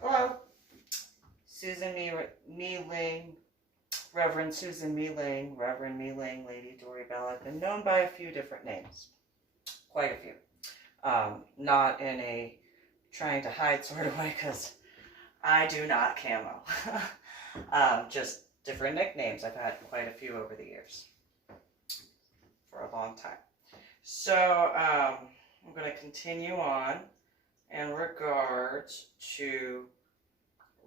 Hello, MeeLing, Reverend Susan MeeLing, Reverend MeeLing, Lady Dori, Belle. I've been known by a few different names, quite a few. Not in a trying to hide sort of way, because I do not camo. Just different nicknames. I've had quite a few over the years for a long time. So I'm going to continue on in regards to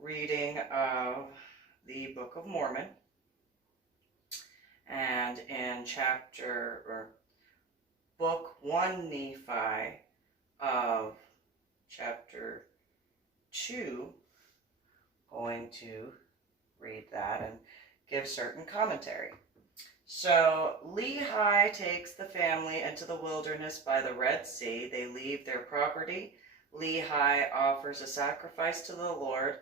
reading of the Book of Mormon, and in Book 1 Nephi of chapter 2, going to read that and give certain commentary. So Lehi takes the family into the wilderness by the Red Sea. They leave their property. Lehi offers a sacrifice to the Lord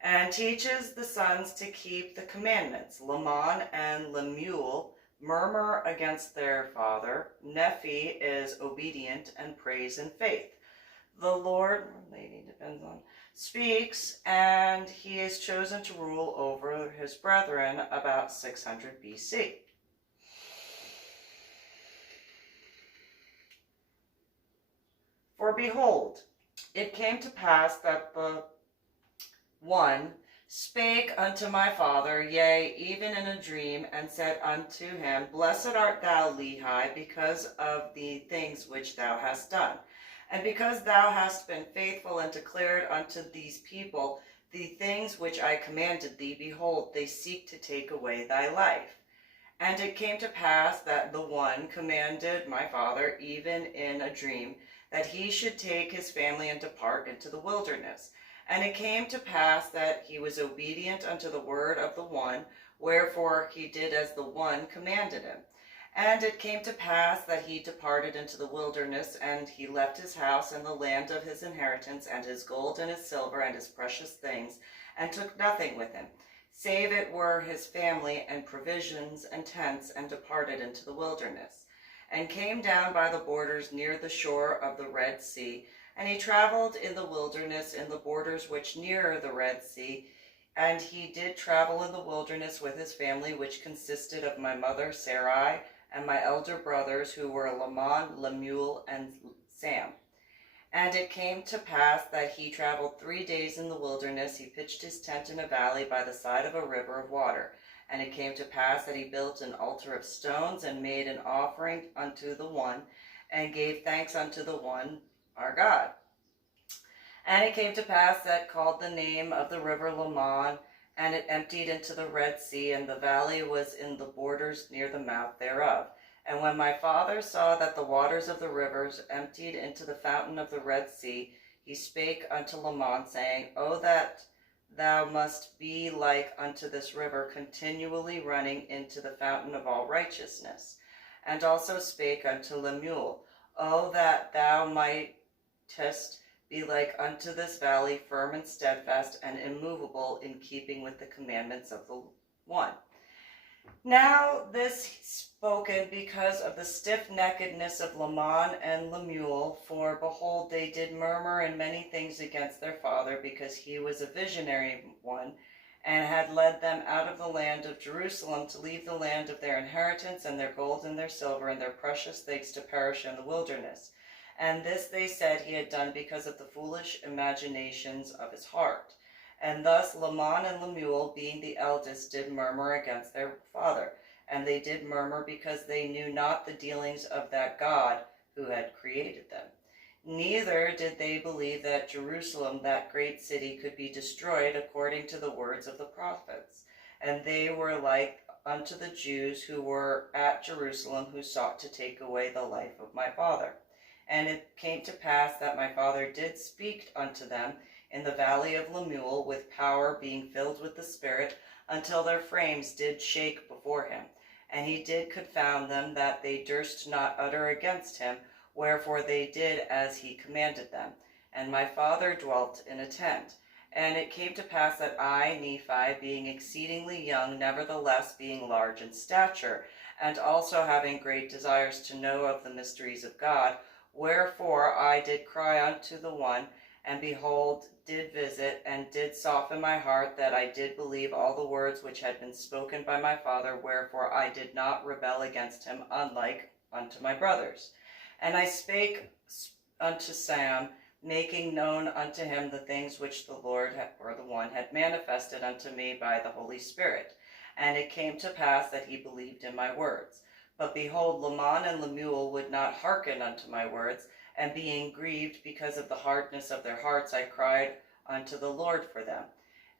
and teaches the sons to keep the commandments. Laman and Lemuel murmur against their father. Nephi is obedient and prays in faith. The Lord, lady depends on, speaks, and he is chosen to rule over his brethren about 600 BC. For behold, it came to pass that the one spake unto my father, yea, even in a dream, and said unto him, Blessed art thou, Lehi, because of the things which thou hast done. And because thou hast been faithful and declared unto these people the things which I commanded thee, behold, they seek to take away thy life. And it came to pass that the one commanded my father, even in a dream, that he should take his family and depart into the wilderness. And it came to pass that he was obedient unto the word of the one, wherefore he did as the one commanded him. And it came to pass that he departed into the wilderness, and he left his house and the land of his inheritance, and his gold and his silver and his precious things, and took nothing with him, save it were his family and provisions and tents, and departed into the wilderness, and came down by the borders near the shore of the Red Sea. And he traveled in the wilderness in the borders which near the Red Sea. And he did travel in the wilderness with his family, which consisted of my mother Sarai and my elder brothers, who were Laman, Lemuel, and Sam. And it came to pass that he traveled 3 days in the wilderness. He pitched his tent in a valley by the side of a river of water. And it came to pass that he built an altar of stones, and made an offering unto the one, and gave thanks unto the one, our God. And it came to pass that called the name of the river Laman, and it emptied into the Red Sea, and the valley was in the borders near the mouth thereof. And when my father saw that the waters of the rivers emptied into the fountain of the Red Sea, he spake unto Laman, saying, O that thou must be like unto this river, continually running into the fountain of all righteousness. And also spake unto Lemuel, O that thou mightest be like unto this valley, firm and steadfast and immovable, in keeping with the commandments of the one. Now this spoken because of the stiff-neckedness of Laman and Lemuel, for behold, they did murmur in many things against their father, because he was a visionary one, and had led them out of the land of Jerusalem to leave the land of their inheritance, and their gold and their silver and their precious things to perish in the wilderness. And this they said he had done because of the foolish imaginations of his heart. And thus Laman and Lemuel, being the eldest, did murmur against their father. And they did murmur because they knew not the dealings of that God who had created them. Neither did they believe that Jerusalem, that great city, could be destroyed according to the words of the prophets. And they were like unto the Jews who were at Jerusalem, who sought to take away the life of my father. And it came to pass that my father did speak unto them in the valley of Lemuel with power, being filled with the Spirit, until their frames did shake before him. And he did confound them, that they durst not utter against him, wherefore they did as he commanded them. And my father dwelt in a tent. And it came to pass that I, Nephi, being exceedingly young, nevertheless being large in stature, and also having great desires to know of the mysteries of God. Wherefore I did cry unto the one, and behold, did visit, and did soften my heart, that I did believe all the words which had been spoken by my father. Wherefore I did not rebel against him, unlike unto my brothers. And I spake unto Sam, making known unto him the things which the Lord or the one had manifested unto me by the Holy Spirit. And it came to pass that he believed in my words. But behold, Laman and Lemuel would not hearken unto my words, and being grieved because of the hardness of their hearts, I cried unto the Lord for them,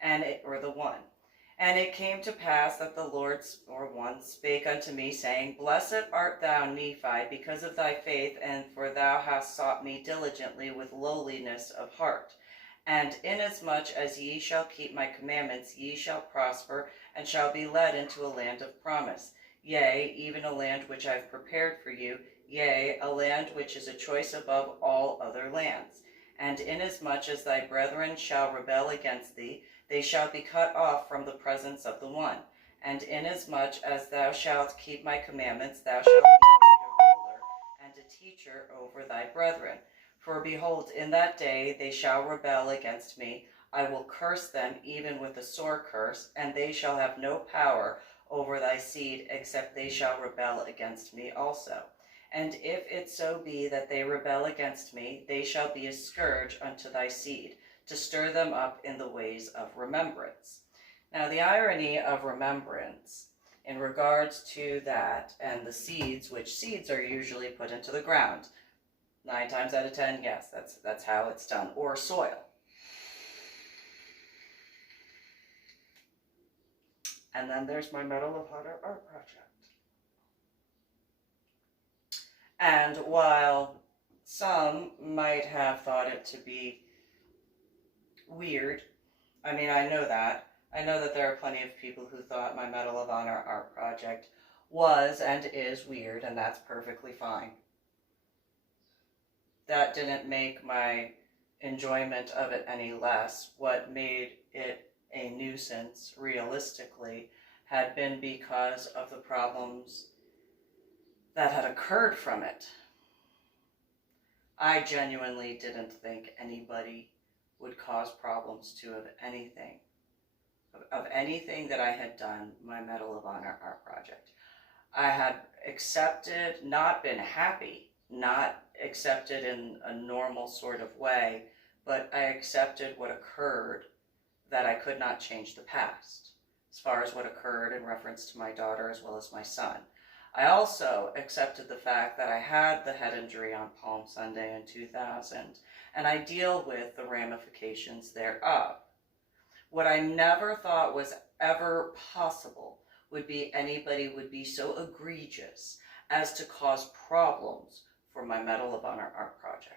and it came to pass that the Lord, or one, spake unto me, saying, Blessed art thou, Nephi, because of thy faith, and for thou hast sought me diligently with lowliness of heart. And inasmuch as ye shall keep my commandments, ye shall prosper, and shall be led into a land of promise. Yea, even a land which I have prepared for you, yea, a land which is a choice above all other lands. And inasmuch as thy brethren shall rebel against thee, they shall be cut off from the presence of the one. And inasmuch as thou shalt keep my commandments, thou shalt be made a ruler and a teacher over thy brethren. For behold, in that day they shall rebel against me. I will curse them even with a sore curse, and they shall have no power over thy seed, except they shall rebel against me also. And if it so be that they rebel against me, they shall be a scourge unto thy seed, to stir them up in the ways of remembrance. Now, the irony of remembrance in regards to that and the seeds, which seeds are usually put into the ground. 9 times out of 10, yes, that's how it's done, or soil. And then there's my Medal of Honor art project. And while some might have thought it to be weird, I mean, I know that there are plenty of people who thought my Medal of Honor art project was and is weird, and that's perfectly fine. That didn't make my enjoyment of it any less. What made it a nuisance, realistically, had been because of the problems that had occurred from it. I genuinely didn't think anybody would cause problems to of anything that I had done my Medal of Honor art project. I had accepted, not been happy, not accepted in a normal sort of way, but I accepted what occurred, that I could not change the past, as far as what occurred in reference to my daughter as well as my son. I also accepted the fact that I had the head injury on Palm Sunday in 2000, and I deal with the ramifications thereof. What I never thought was ever possible would be anybody would be so egregious as to cause problems for my Medal of Honor art project.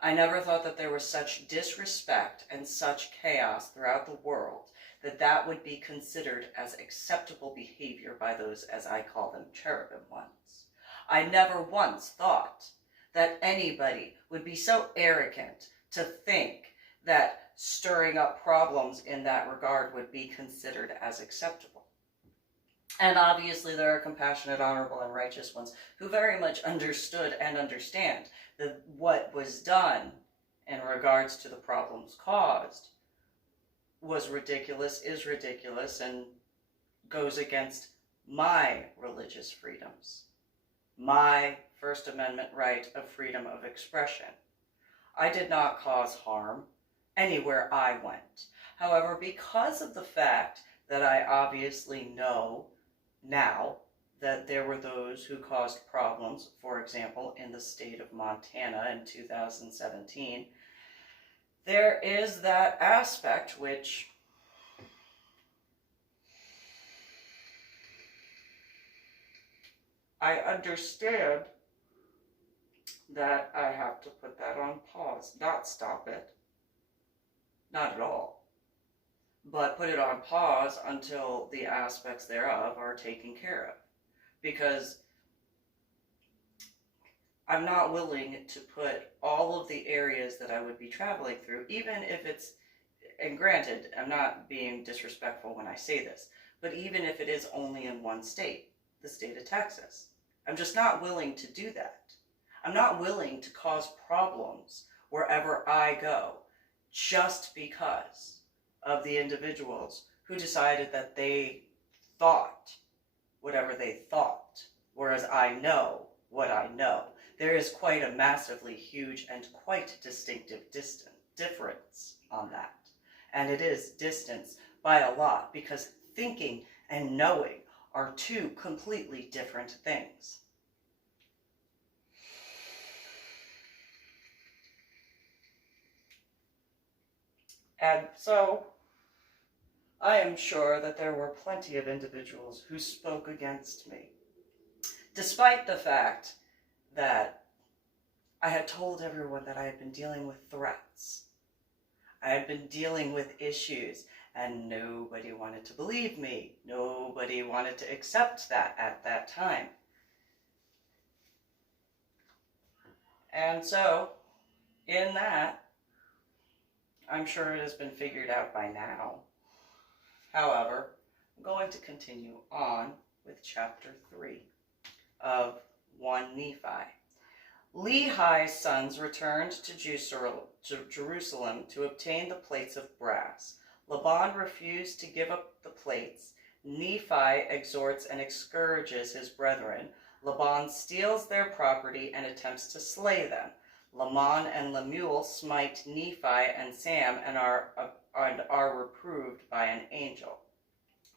I never thought that there was such disrespect and such chaos throughout the world that that would be considered as acceptable behavior by those, as I call them, cherubim ones. I never once thought that anybody would be so arrogant to think that stirring up problems in that regard would be considered as acceptable. And obviously there are compassionate, honorable, and righteous ones who very much understood and understand that what was done in regards to the problems caused was ridiculous, is ridiculous, and goes against my religious freedoms, my First Amendment right of freedom of expression. I did not cause harm anywhere I went. However, because of the fact that I obviously know now that there were those who caused problems, for example, in the state of Montana in 2017, there is that aspect which I understand that I have to put that on pause, not stop it, not at all, but put it on pause until the aspects thereof are taken care of, because I'm not willing to put all of the areas that I would be traveling through, even if it's, and granted, I'm not being disrespectful when I say this, but even if it is only in one state, the state of Texas. I'm just not willing to do that. I'm not willing to cause problems wherever I go just because of the individuals who decided that they thought whatever they thought, whereas I know what I know. There is quite a massively huge and quite distinctive difference on that. And it is distance by a lot, because thinking and knowing are two completely different things. And so I am sure that there were plenty of individuals who spoke against me, despite the fact that I had told everyone that I had been dealing with threats. I had been dealing with issues, and nobody wanted to believe me. Nobody wanted to accept that at that time. And so, in that, I'm sure it has been figured out by now. However, I'm going to continue on with chapter 3 of 1 Nephi. Lehi's sons returned to Jerusalem to obtain the plates of brass. Laban refused to give up the plates. Nephi exhorts and discourages his brethren. Laban steals their property and attempts to slay them. Laman and Lemuel smite Nephi and Sam and are reproved by an angel,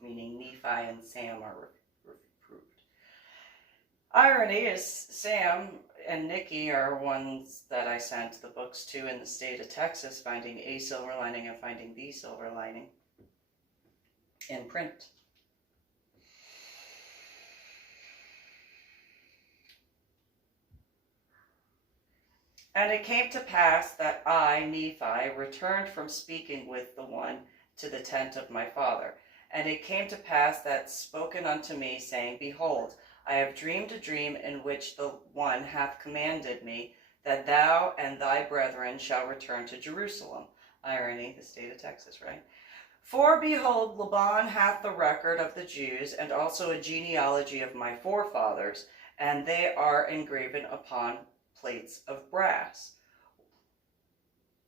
meaning Nephi and Sam are reproved. Irony is Sam and Nikki are ones that I sent the books to in the state of Texas, Finding a Silver Lining and Finding the Silver Lining, in print. And it came to pass that I, Nephi, returned from speaking with the one to the tent of my father. And it came to pass that spoken unto me, saying, Behold, I have dreamed a dream in which the one hath commanded me that thou and thy brethren shall return to Jerusalem. Irony, the state of Texas, right? For behold, Laban hath the record of the Jews, and also a genealogy of my forefathers, and they are engraven upon plates of brass,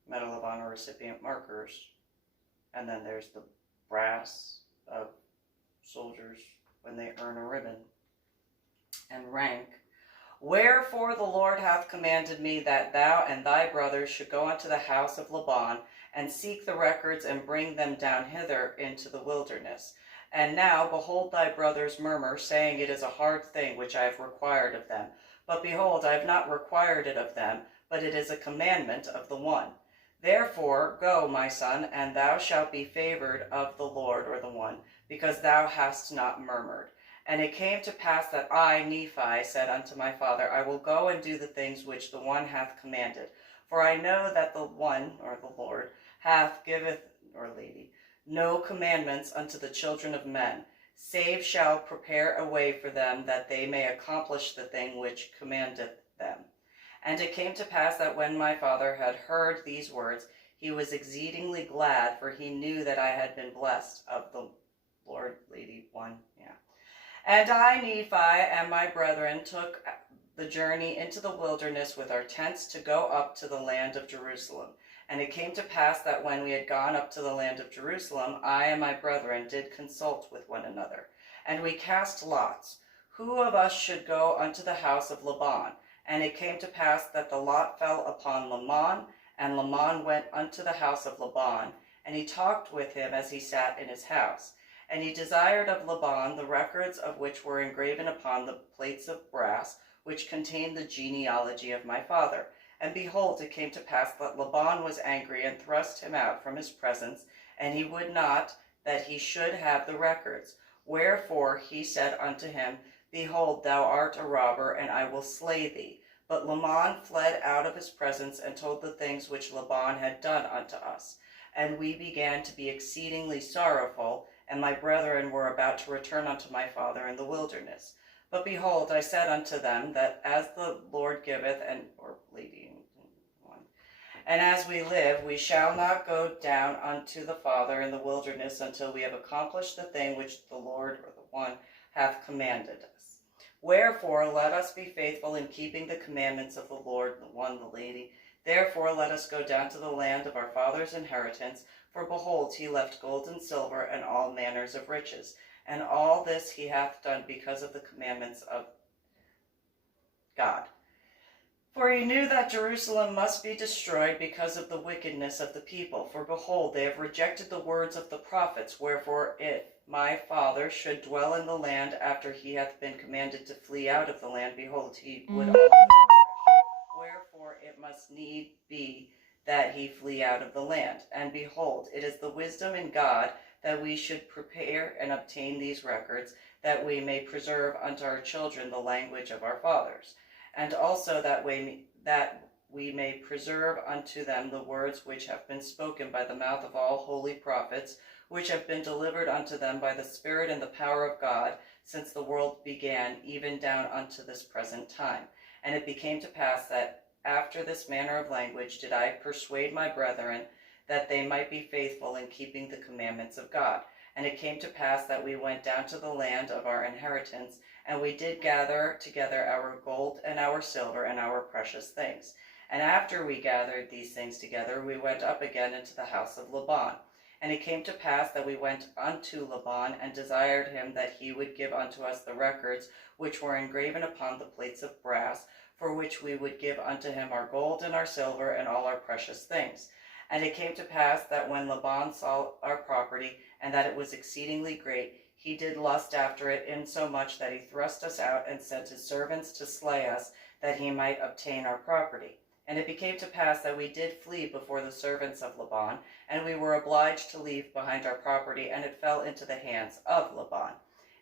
Medal of Honor recipient markers, and then there's the brass of soldiers when they earn a ribbon and rank. Wherefore the Lord hath commanded me that thou and thy brothers should go unto the house of Laban and seek the records and bring them down hither into the wilderness. And now, behold, thy brothers murmur, saying, It is a hard thing which I have required of them. But behold, I have not required it of them, but it is a commandment of the one. Therefore, go, my son, and thou shalt be favored of the Lord, or the one, because thou hast not murmured. And it came to pass that I, Nephi, said unto my father, I will go and do the things which the one hath commanded. For I know that the one, or the Lord, hath giveth, or lady, no commandments unto the children of men, save shall prepare a way for them, that they may accomplish the thing which commandeth them. And it came to pass that when my father had heard these words, he was exceedingly glad, for he knew that I had been blessed of the Lord, lady, one, And I, Nephi, and my brethren took the journey into the wilderness with our tents to go up to the land of Jerusalem. And it came to pass that when we had gone up to the land of Jerusalem, I and my brethren did consult with one another. And we cast lots, who of us should go unto the house of Laban. And it came to pass that the lot fell upon Laman, and Laman went unto the house of Laban, and he talked with him as he sat in his house. And he desired of Laban the records of which were engraven upon the plates of brass, which contained the genealogy of my father. And behold, it came to pass that Laban was angry, and thrust him out from his presence, and he would not that he should have the records. Wherefore he said unto him, Behold, thou art a robber, and I will slay thee. But Laman fled out of his presence, and told the things which Laban had done unto us. And we began to be exceedingly sorrowful, and my brethren were about to return unto my father in the wilderness. But behold, I said unto them, that as the Lord giveth, and, or lady, one, And as we live, we shall not go down unto the Father in the wilderness until we have accomplished the thing which the Lord, or the One, hath commanded us. Wherefore, let us be faithful in keeping the commandments of the Lord, the One, the Lady. Therefore, let us go down to the land of our father's inheritance. For behold, he left gold and silver and all manners of riches. And all this he hath done because of the commandments of God. For he knew that Jerusalem must be destroyed because of the wickedness of the people. For behold, they have rejected the words of the prophets. Wherefore, if my father should dwell in the land after he hath been commanded to flee out of the land, behold, he would also perish. Wherefore, it must need be that he flee out of the land. And behold, it is the wisdom in God that we should prepare and obtain these records, that we may preserve unto our children the language of our fathers, and also that we may preserve unto them the words which have been spoken by the mouth of all holy prophets, which have been delivered unto them by the Spirit and the power of God, since the world began, even down unto this present time. And it became to pass that after this manner of language did I persuade my brethren, that they might be faithful in keeping the commandments of God. And it came to pass that we went down to the land of our inheritance, and we did gather together our gold and our silver and our precious things. And after we gathered these things together, we went up again into the house of Laban. And it came to pass that we went unto Laban, and desired him that he would give unto us the records which were engraven upon the plates of brass, for which we would give unto him our gold and our silver and all our precious things. And it came to pass that when Laban saw our property, and that it was exceedingly great, he did lust after it, insomuch that he thrust us out, and sent his servants to slay us, that he might obtain our property. And it became to pass that we did flee before the servants of Laban, and we were obliged to leave behind our property, and it fell into the hands of Laban.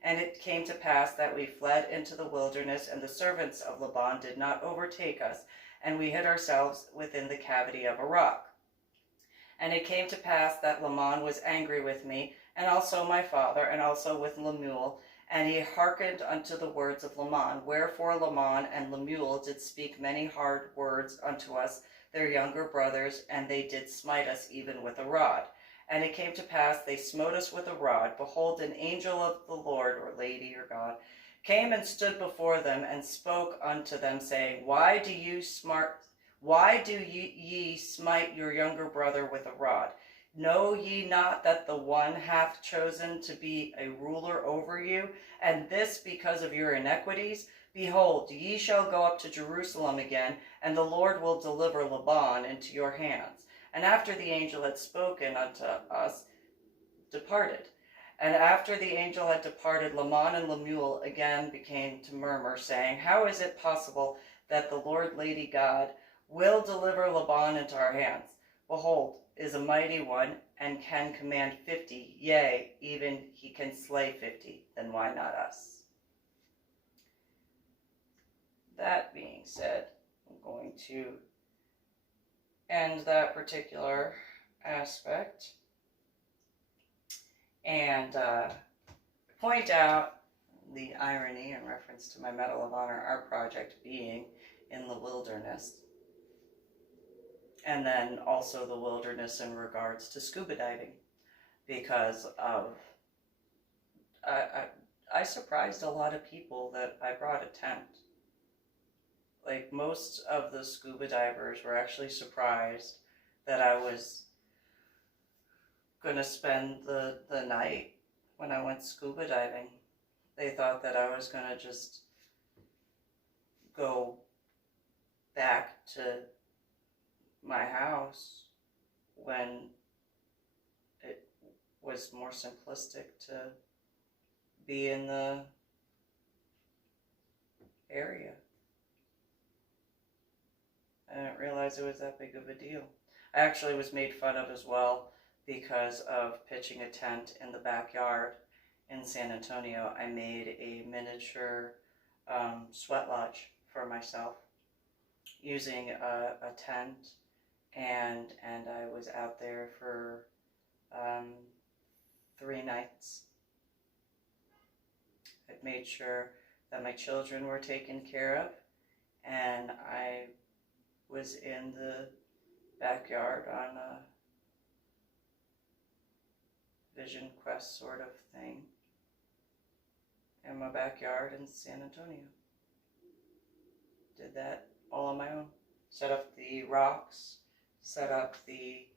And it came to pass that we fled into the wilderness, and the servants of Laban did not overtake us, and we hid ourselves within the cavity of a rock. And it came to pass that Laman was angry with me, and also my father, and also with Lemuel, and he hearkened unto the words of Laman. Wherefore Laman and Lemuel did speak many hard words unto us, their younger brothers, and they did smite us even with a rod. And it came to pass they smote us with a rod. Behold, an angel of the Lord, or Lady, or God, came and stood before them, and spoke unto them, saying, Why do ye smite your younger brother with a rod? Know ye not that the one hath chosen to be a ruler over you, and this because of your iniquities? Behold, ye shall go up to Jerusalem again, and the Lord will deliver Laban into your hands. And after the angel had spoken unto us, departed. And after the angel had departed, Laman and Lemuel again began to murmur, saying, How is it possible that the Lord Lady God will deliver Laban into our hands? Behold, is a mighty one, and can command 50, yea, even he can slay 50, then why not us? That being said, I'm going to end that particular aspect and point out the irony in reference to my Medal of Honor art project being in the wilderness. And then also the wilderness in regards to scuba diving, because of I surprised a lot of people that I brought a tent. Like, most of the scuba divers were actually surprised that I was going to spend the night when I went scuba diving. They thought that I was going to just go back to my house, when it was more simplistic to be in the area. I didn't realize it was that big of a deal. I actually was made fun of as well because of pitching a tent in the backyard in San Antonio. I made a miniature sweat lodge for myself using a tent, and I was out there for 3 nights. I made sure that my children were taken care of, and I was in the backyard on a vision quest sort of thing in my backyard in San Antonio. Did that all on my own. Set up the rocks, set up the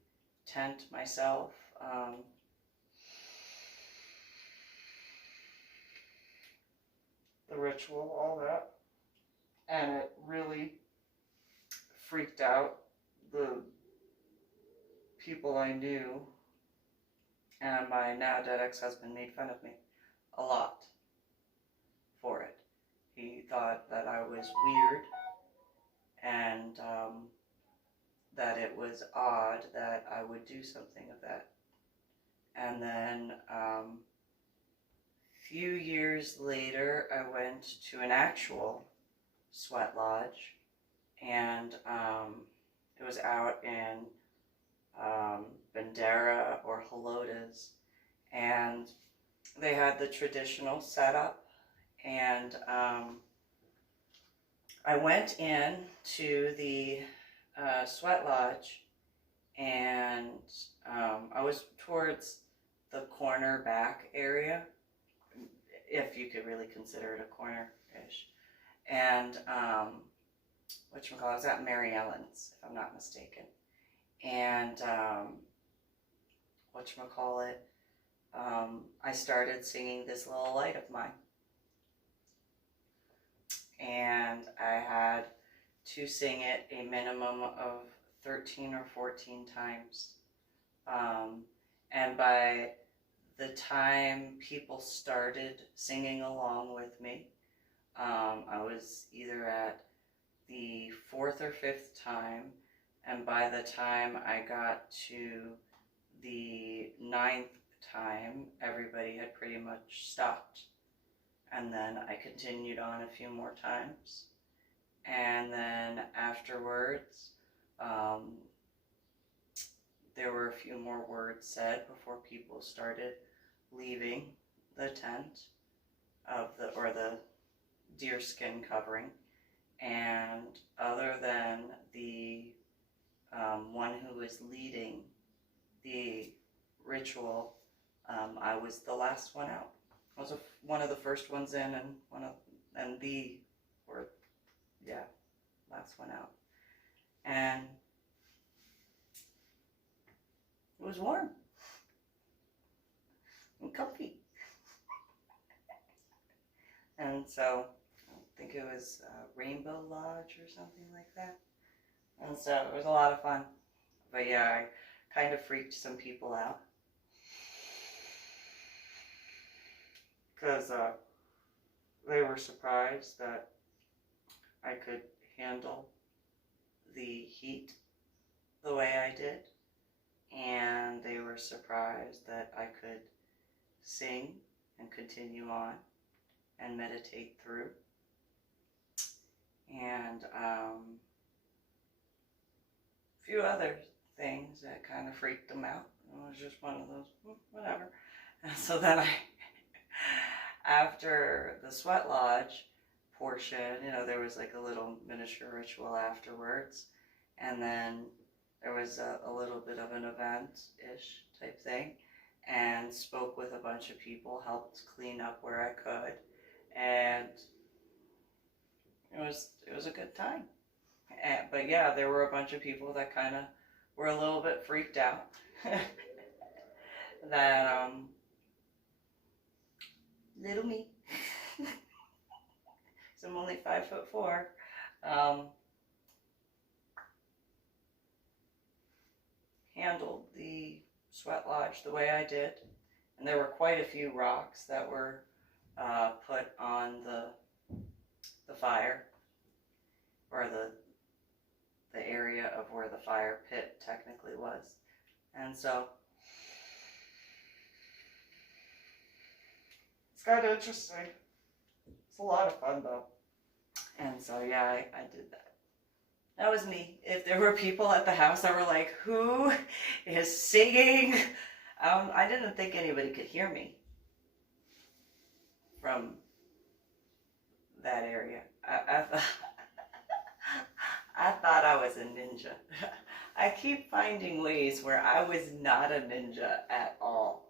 tent myself. The ritual, all that. And it really freaked out the people I knew, and my now dead ex-husband made fun of me a lot for it. He thought that I was weird and that it was odd that I would do something of that. And then few years later, I went to an actual sweat lodge, and it was out in Bandera or Helotes, and they had the traditional setup, and I went in to the sweat lodge, and I was towards the corner back area, if you could really consider it a corner-ish. And whatchamacallit, I was at Mary Ellen's, if I'm not mistaken. And whatchamacallit, I started singing This Little Light of Mine. And I had to sing it a minimum of 13 or 14 times. And by the time people started singing along with me, I was either at the 4th or 5th time, and by the time I got to the 9th time, everybody had pretty much stopped. And then I continued on a few more times, and then afterwards there were a few more words said before people started leaving the tent of the deerskin covering. And other than the one who was leading the ritual, I was the last one out. I was one of the first ones in, and last one out. And it was warm and comfy. And so I think it was Rainbow Lodge or something like that. And so it was a lot of fun. But yeah, I kind of freaked some people out, because they were surprised that I could handle the heat the way I did. And they were surprised that I could sing and continue on and meditate through. And a few other things that kind of freaked them out. It was just one of those, whatever. And so then after the sweat lodge portion, there was like a little miniature ritual afterwards. And then there was a little bit of an event-ish type thing, and spoke with a bunch of people, helped clean up where I could, and it was a good time. But yeah, there were a bunch of people that kind of were a little bit freaked out that little me, so I'm only 5'4", handled the sweat lodge the way I did. And there were quite a few rocks that were put on the fire, or the area of where the fire pit technically was. And so it's kind of interesting. It's a lot of fun though. And so yeah, I did that. That was me. If there were people at the house that were like, who is singing? I didn't think anybody could hear me from that area. I thought I was a ninja. I keep finding ways where I was not a ninja at all,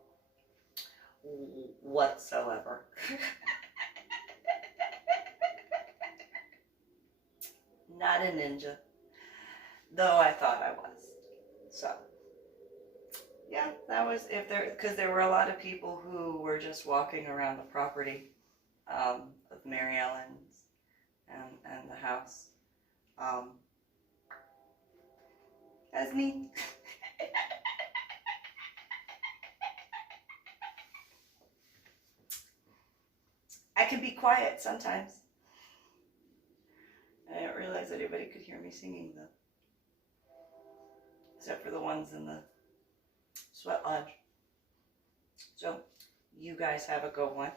whatsoever. Not a ninja, though I thought I was. So, yeah, that was because there were a lot of people who were just walking around the property of Mary Ellen's and the house. That's me. I can be quiet sometimes. I didn't realize anybody could hear me singing though. Except for the ones in the sweat lodge. So, you guys have a good one.